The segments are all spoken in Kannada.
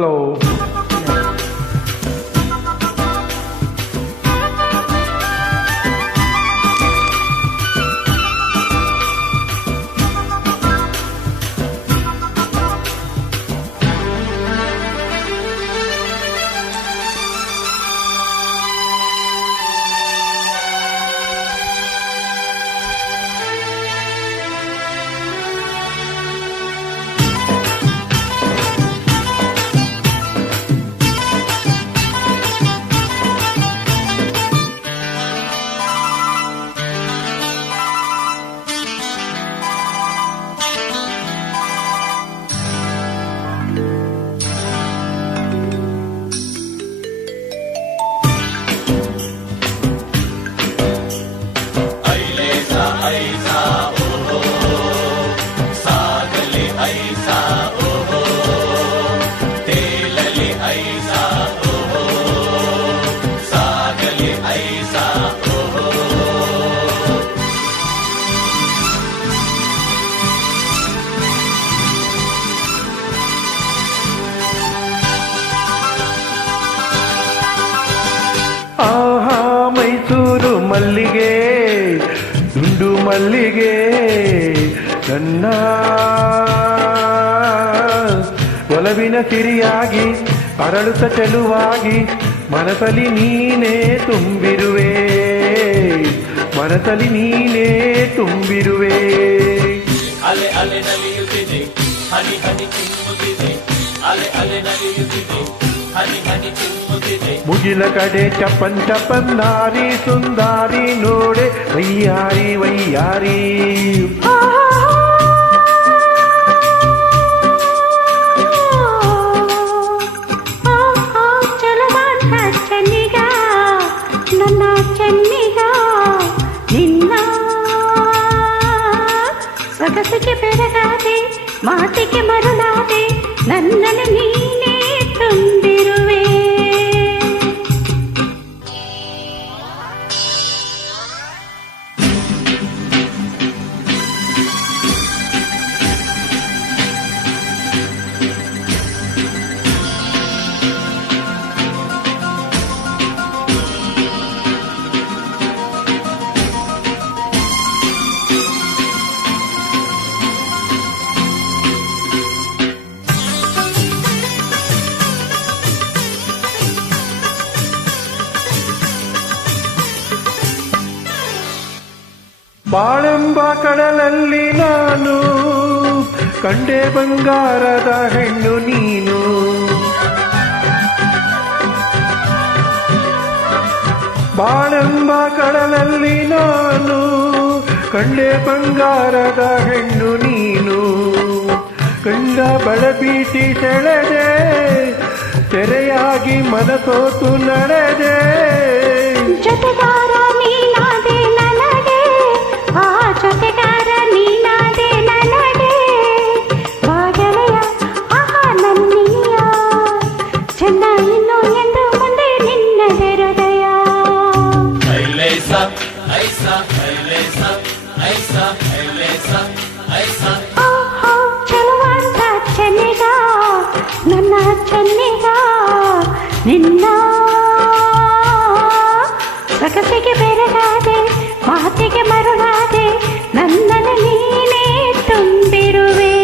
ಹಲೋ. ಆಹಾ ಮೈಸೂರು ಮಲ್ಲಿಗೆ ದುಂಡು ಮಲ್ಲಿಗೆ ನನ್ನ ಒಲವಿನ ಸಿರಿಯಾಗಿ ಅರಳುತ್ತ ಚೆಲುವಾಗಿ ಮನಸಲಿ ನೀನೇ ತುಂಬಿರುವೆ, ಮನಸಲಿ ನೀನೇ ತುಂಬಿರುವೆ. ಅಲೆ ಅಲೆ ನಲಿಯುತ್ತಿದೆ ಹನಿ ಹನಿ ಚಿಮ್ಮುತ್ತಿದೆ, ಅಲೆ ಅಲೆ ನಲಿಯುತ್ತಿದೆ ಹನಿ ಹನಿ ಚಿಮ್ಮುತ್ತಿದೆ. ಮುಗಿಲ ಕಡೆ ಚಪ್ಪನ್ ಚಪ್ಪನ್ ನಾರಿ ಸುಂದಾರಿ ನೋಡೆ ವಯ್ಯಾರಿ ವಯ್ಯಾರಿ. ನನ್ನ ಚೆನ್ನಿಗ ನಿನ್ನ ಸೊಗಸಿಗೆ ಬೆರಗಾದೆ, ಮಾತಿಗೆ ಮರುಳಾದೆ, ನನ್ನನ್ನು ನೀನೇ ತುಂಬಿರುವೆ. ಬಾಳೆಂಬ ಕಡಲಲ್ಲಿ ನಾನು ಕಂಡೆ ಬಂಗಾರದ ಹೆಣ್ಣು ನೀನು. ಬಾಳೆಂಬ ಕಡಲಲ್ಲಿ ನಾನು ಕಂಡೆ ಬಂಗಾರದ ಹೆಣ್ಣು ನೀನು. ಕಂಡ ಬಡಬೀಸಿ ಸೆಳೆದೆ, ತೆರೆಯಾಗಿ ಮನಸೋತು ನಡೆದೆ. ಜೊತೆಗಾರ ನೀನಾದೆ ನನಗೆ, ಆ ಜೊತೆಗಾರ ನೀನಾದೆ ನನಗೆ. ಬಾಗಲೆಯ ಆಹಾ ನನ್ನಿಯ ಚೆನ್ನ ಇನ್ನು ಎಂದು ಮುಂದೆ ನಿನ್ನದೆ ಹೃದಯ. ಐಲೇಸ ಐಸ ಐಲೇಸ ಐಸ ಐಲೇಸ ಐಸ. ಆಹಾ ಚೆಲುವಂತ ಚೆನ್ನಿಗ ನನ್ನ ಚೆನ್ನಿಗ ನಿನ್ನ ಸೊಗಸಿಗೆ ಬೆರಗಾದೆ, ಮಾತಿಗೆ ಮರುಳಾದೆ, ನನ್ನನ್ನು ನೀನೇ ತುಂಬಿರುವೆ.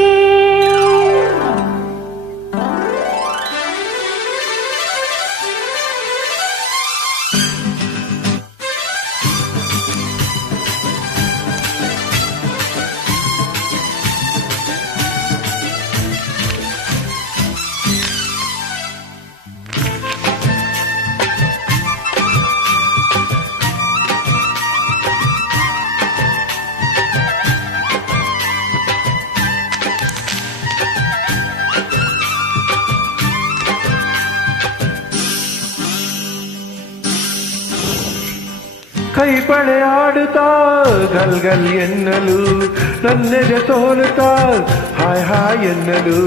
ಕೈ ಬಳೆ ಆಡುತ್ತಾ ಗಲ್ ಗಲ್ ಎನ್ನಲು, ನನ್ನೆದೆ ಸೋಲುತ್ತಾ ಹಾಯ್ ಹಾಯ್ ಎನ್ನಲು.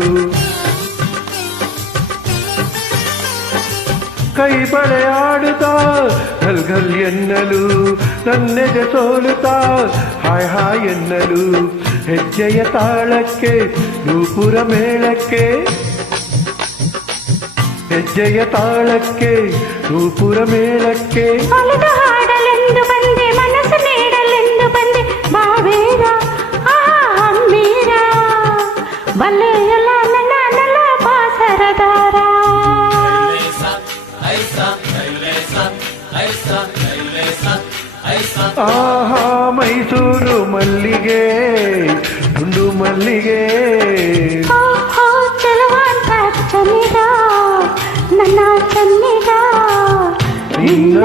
ಕೈ ಬಳೆ ಆಡುತ್ತಾ ಗಲ್ ಗಲ್ ಎನ್ನಲು, ನನ್ನೆದೆ ಸೋಲುತ್ತಾ ಹಾಯ್ ಹಾಯ್ ಎನ್ನಲು. ಹೆಜ್ಜೆಯ ತಾಳಕ್ಕೆ ನೂಪುರ ಮೇಳಕ್ಕೆ ಹೆಜ್ಜೆಯ ತಾಳಕ್ಕೆ ನೂಪುರ ಮೇಳಕ್ಕೆ ಒಲಿದು ಹಾಡಲೆಂದು ಬಂದೆ ಮನಸ್ಸು ನೀಡಲೆಂದು ಬಂದೆ ಬಾವೇರ ಮೀರ ಬಲ್ಲೆಯಲ್ಲ ನನ್ನ ಬಾಸರದಾರ ಆಹಾ ಮೈಸೂರು ಮಲ್ಲಿಗೆ ಗುಂಡು ಮಲ್ಲಿಗೆ ಚೆಲುವಂತ ಚನ್ನಿಗ ನನ್ನ ಚನ್ನಿಗ ನಿನ್ನ